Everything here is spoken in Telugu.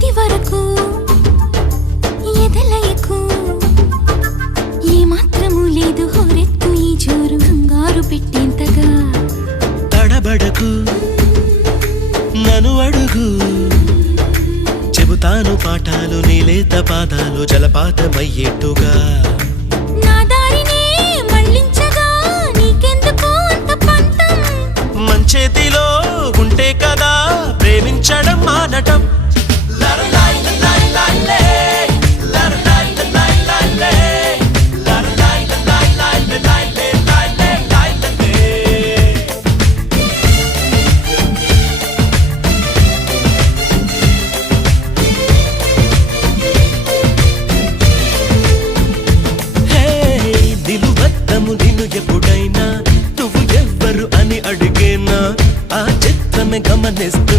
ఇది వరకు ఎదలయకు ఏ మాత్రము లేదు హోరెత్తు ఈ జోరు కంగారు పెట్టేంతగా తడబడకు నన్ను అడుగు చెబుతాను పాఠాలు నీలేత పాదాలు జలపాతమయ్యేట్టుగా నా దారినే మళ్ళించగా నీకెందుకు అంత పంతం మంచేతిలో ఉంటే కదా ప్రేమించడం మానటం నిన్ను ఎప్పుడైనా నువ్వు ఎవ్వరు అని అడిగేనా ఆ చిత్రమే గమనిస్తా